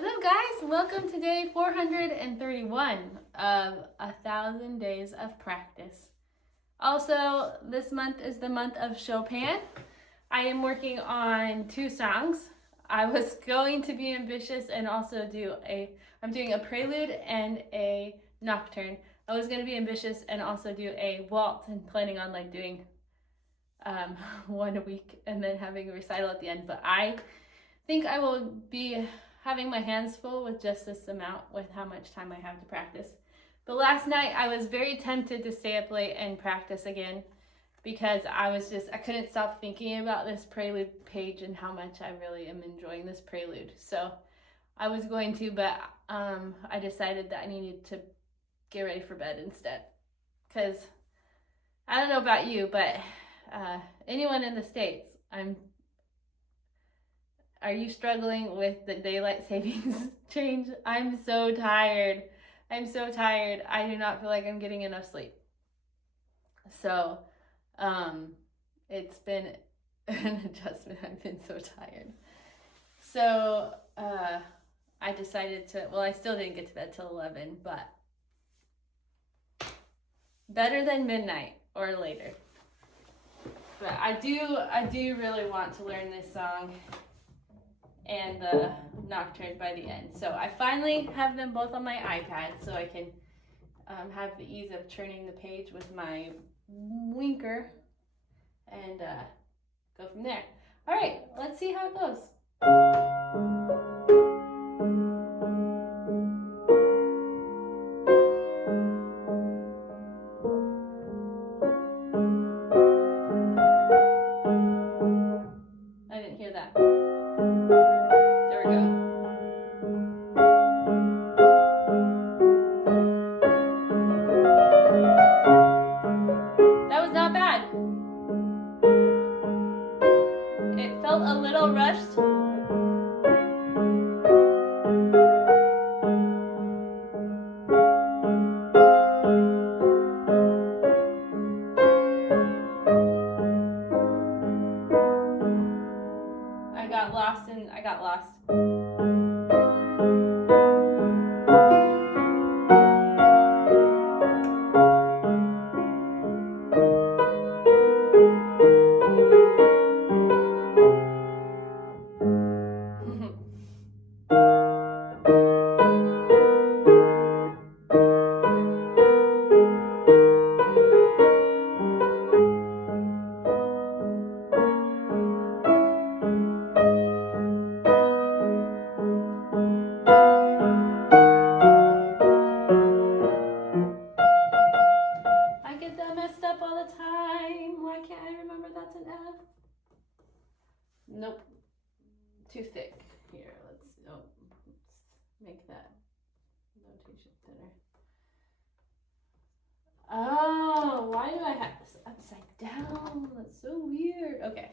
What's up, guys? Welcome to day 431 of 1,000 days of practice. Also, this month is the month of Chopin. I am working on 2 songs. I was going to be ambitious and also I'm doing a prelude and a nocturne. I was going to be ambitious and also do a waltz and planning on doing one a week and then having a recital at the end. But I think I will be having my hands full with just this amount with how much time I have to practice. But last night I was very tempted to stay up late and practice again because I couldn't stop thinking about this prelude page and how much I really am enjoying this prelude. So I was going to, but I decided that I needed to get ready for bed instead. Because I don't know about you, but anyone in the States, are you struggling with the daylight savings change? I'm so tired. I do not feel like I'm getting enough sleep. So, it's been an adjustment. I've been so tired. So, I decided I still didn't get to bed till 11, but better than midnight or later. But I do really want to learn this song and the nocturne by the end. So I finally have them both on my iPad so I can have the ease of turning the page with my winker and go from there. All right, let's see how it goes. I didn't hear that. There we go. That was not bad. It felt a little rushed. I got lost. I get that messed up all the time. Why can't I remember that's an F? Nope. Too thick. Here, let's make that notation thinner. Oh, why do I have this upside down? That's so weird. Okay.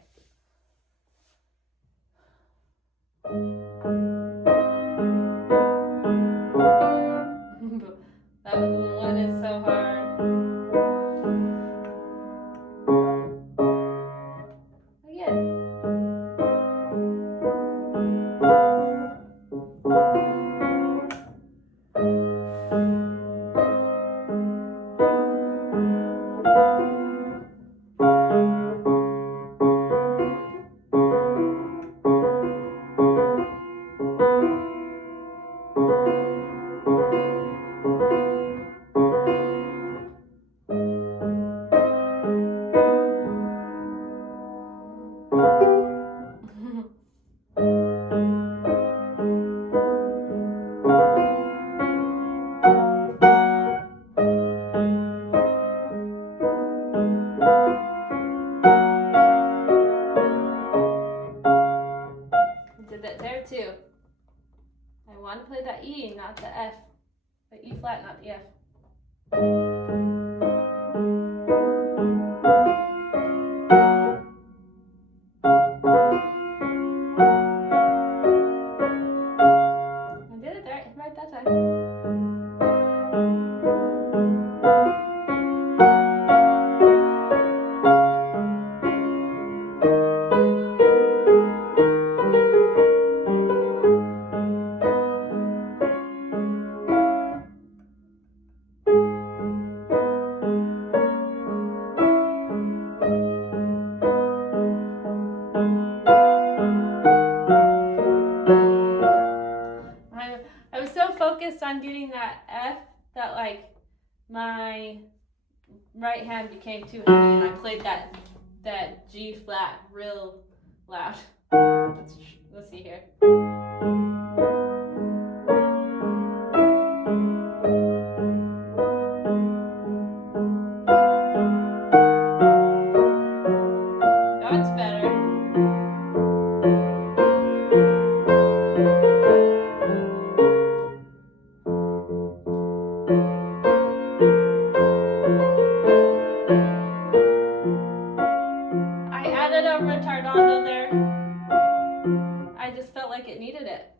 That one is so hard. Again. Did that there too. I want to play that E, not the F. The E flat, not the F. I did it right that time. focused on getting that F that like my right hand became too heavy and I played that G flat real loud. Let's see here. That's better. I added a retardando there. I just felt like it needed it.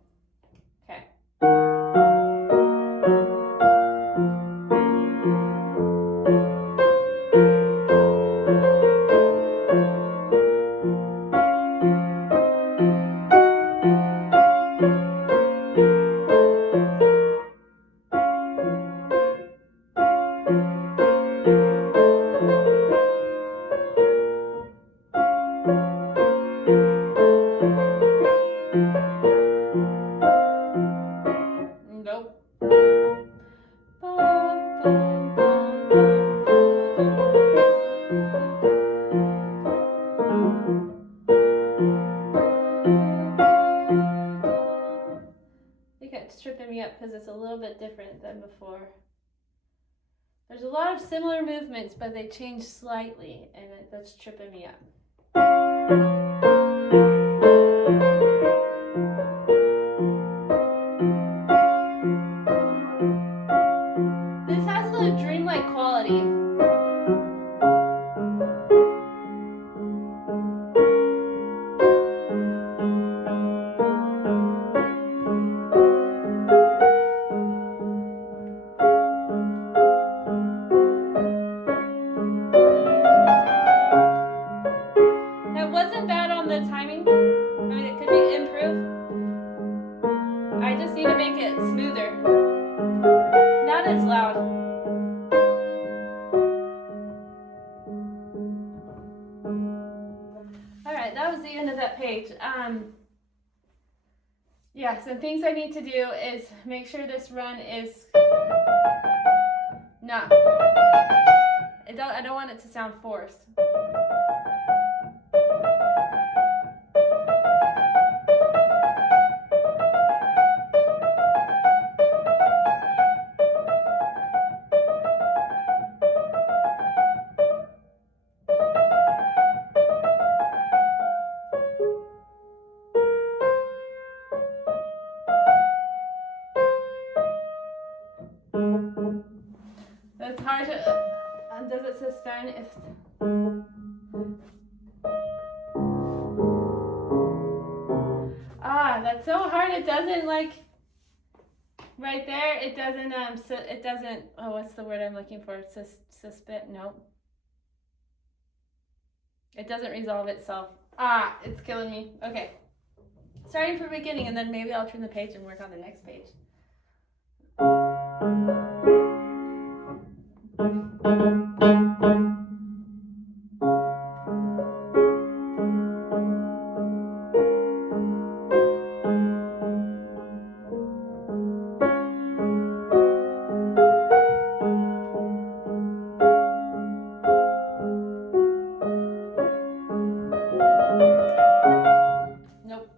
Okay. Nope. I think it's tripping me up because it's a little bit different than before. There's a lot of similar movements, but they change slightly, and that's tripping me up. This has a dreamlike quality. That wasn't bad on the timing. I mean, it could be improved. I just need to make it smoother. Not as loud. Alright, that was the end of that page. Yeah, some things I need to do is make sure this run is not. I don't want it to sound forced. It's hard to. Does it sustain? That's so hard. It doesn't like right there. It doesn't. It doesn't. Oh, what's the word I'm looking for? Suspend. Nope. It doesn't resolve itself. It's killing me. Okay. Starting from the beginning, and then maybe I'll turn the page and work on the next page. Nope.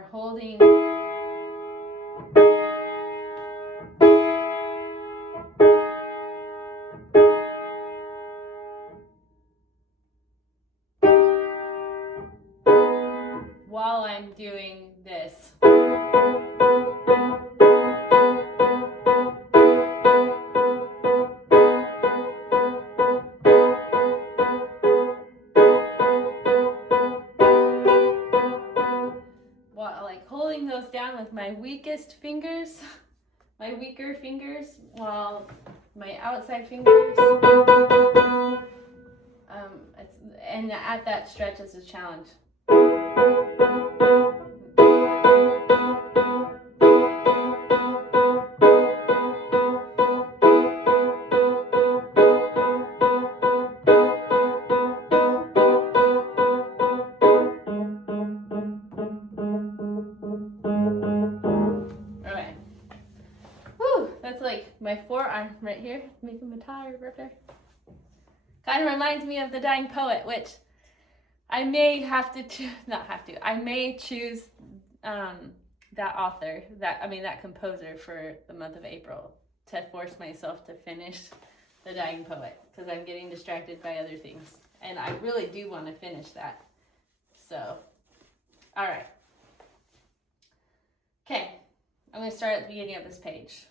are holding while I'm doing this. While, like, holding those down with my weakest fingers, my weaker fingers, while my outside fingers, and at that stretch is a challenge. Alright. Whew, that's like my forearm right here, making me tired right there. Kind of reminds me of The Dying Poet, which I may have to I may choose that author, that composer for the month of April to force myself to finish The Dying Poet, because I'm getting distracted by other things. And I really do want to finish that. So, all right. Okay, I'm going to start at the beginning of this page.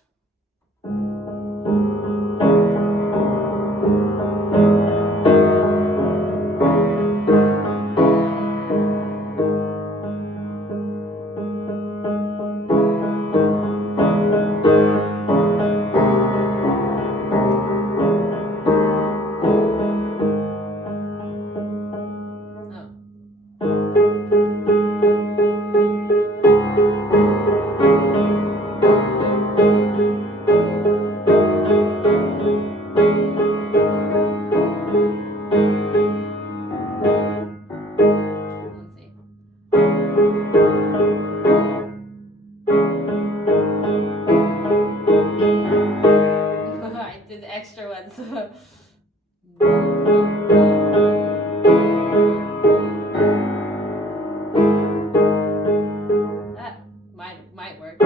I did the extra ones. That might work.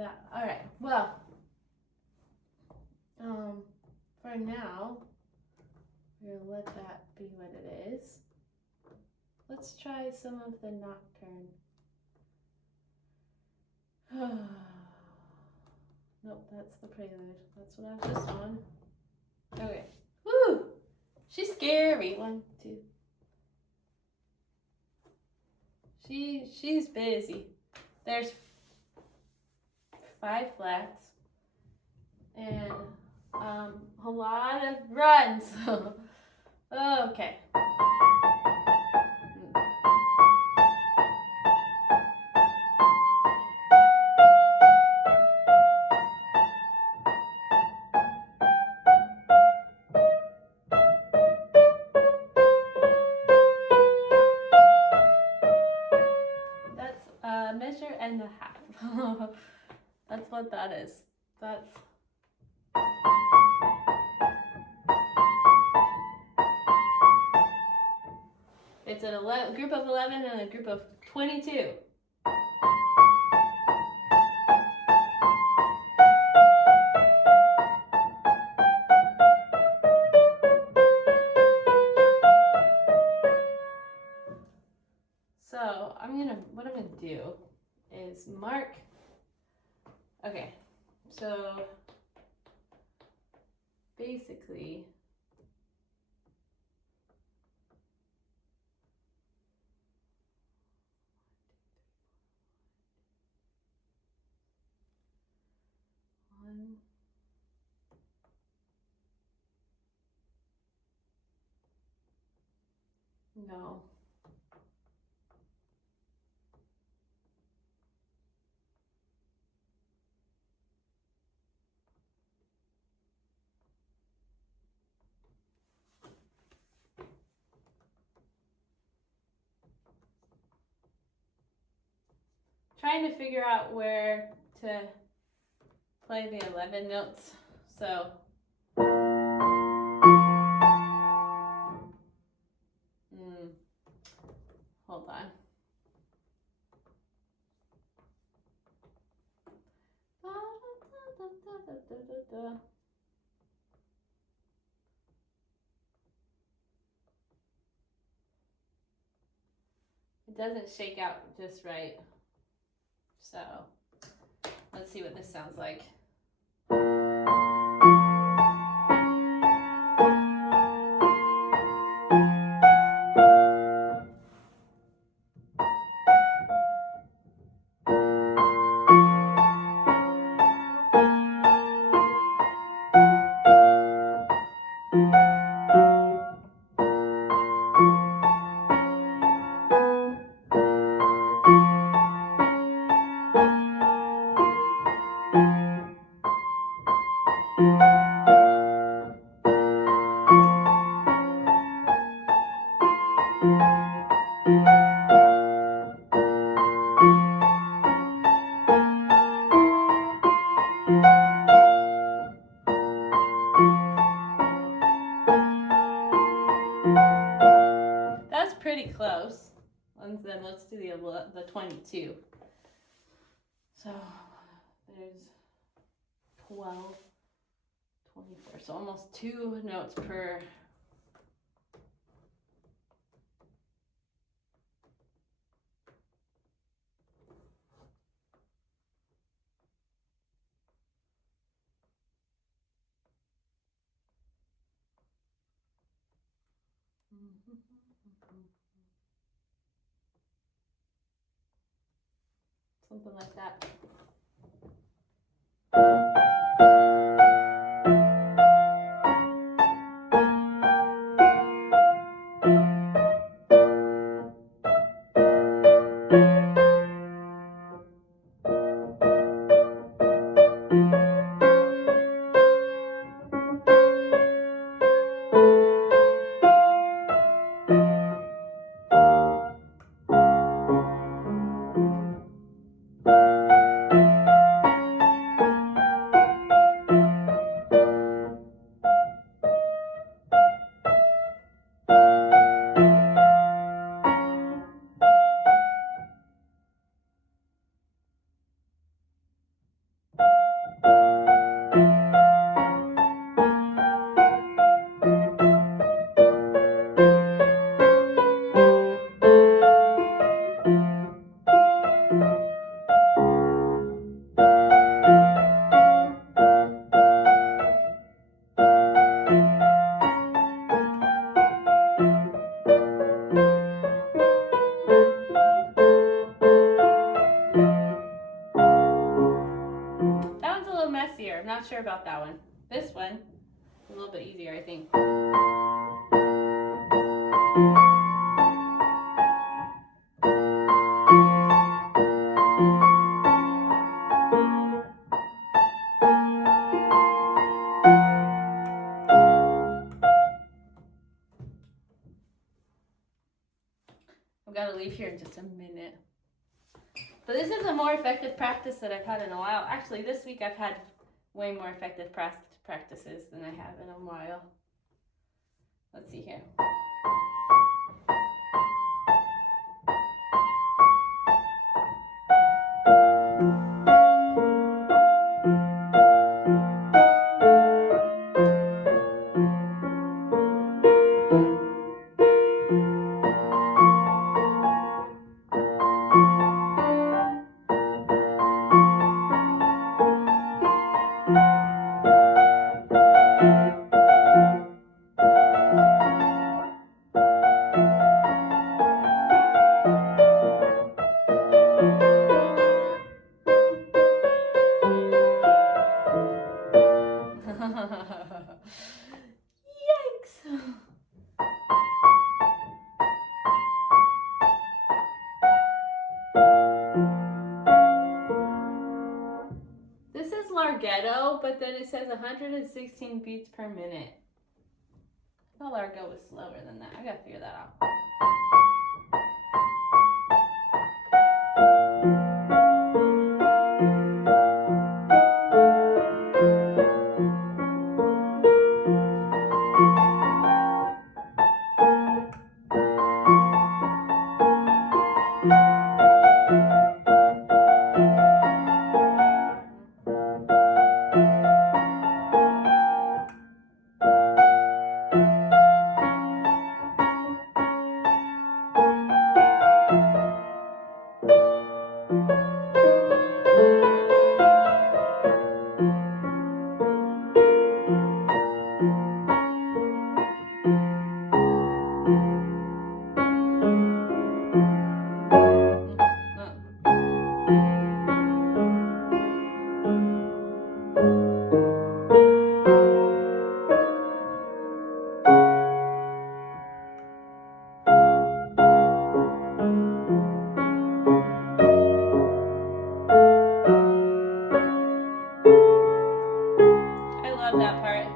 that. All right. Well, for now, we're gonna let that be what it is. Let's try some of the nocturne. Nope, that's the prelude. That's what I was just on. Okay. Woo! She's scary. 1, 2. She's busy. There's 5 flats and a lot of runs. Okay. That's a measure and a half. That's what that is. That's it's a group of 11 and a group of 22. So what I'm gonna do is mark. Okay, so basically, no. Trying to figure out where to play the 11 notes. So hold on. It doesn't shake out just right. So let's see what this sounds like. That's pretty close. And then let's do the 22. So there's 12, 24, so almost 2 notes per. Something like that. little messier. I'm not sure about that one. This one, a little bit easier, I think. I've got to leave here in just a minute. But this is a more effective practice that I've had in a while. Actually, this week I've had way more effective practices than I have in a while. Let's see here. Yikes! This is larghetto, but then it says 116 beats per minute. I thought largo was slower than that. I gotta figure that out. I love that part.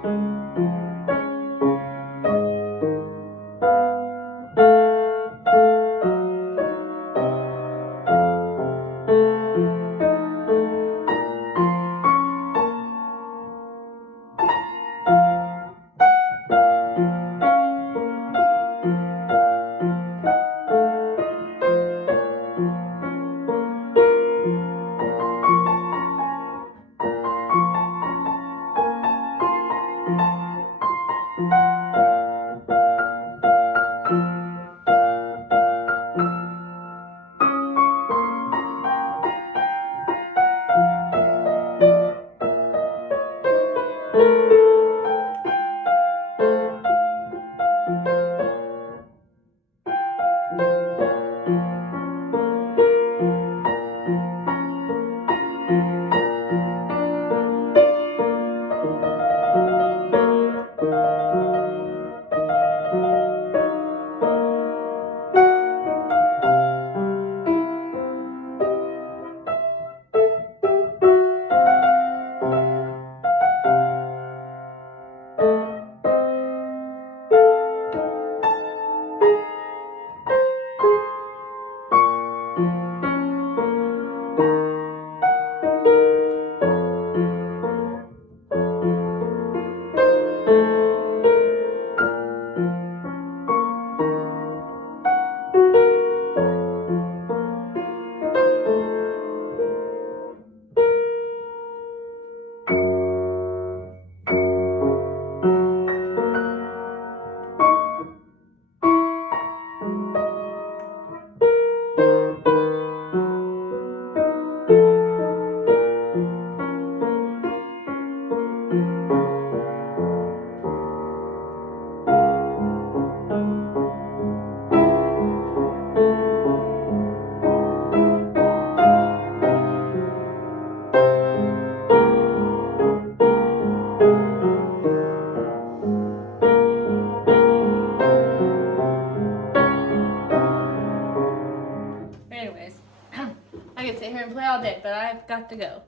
got to go.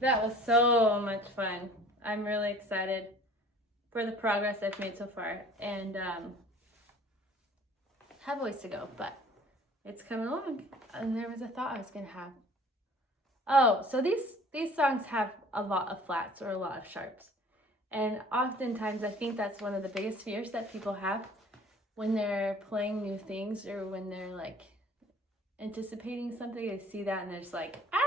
That was so much fun. I'm really excited for the progress I've made so far, and have a ways to go, but it's coming along. And there was a thought I was gonna have. Oh, so these songs have a lot of flats or a lot of sharps, and oftentimes I think that's one of the biggest fears that people have when they're playing new things, or when they're like anticipating something. They see that and they're just like, ah!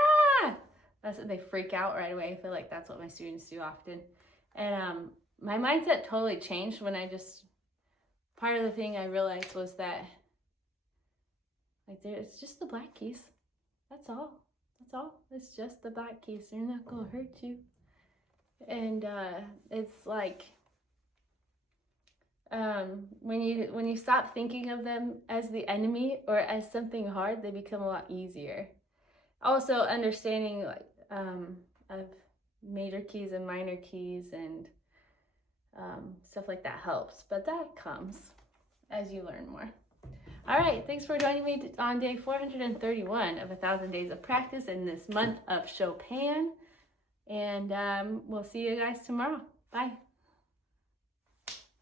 That's what they freak out right away. I feel like that's what my students do often. And my mindset totally changed when part of the thing I realized was that, like, it's just the black keys. That's all. That's all. It's just the black keys. They're not gonna hurt you. And it's like, when you stop thinking of them as the enemy or as something hard, they become a lot easier. Also, understanding like of major keys and minor keys and stuff like that helps, but that comes as you learn more. All right, thanks for joining me on day 431 of 1,000 Days of Practice in this month of Chopin, and we'll see you guys tomorrow. Bye.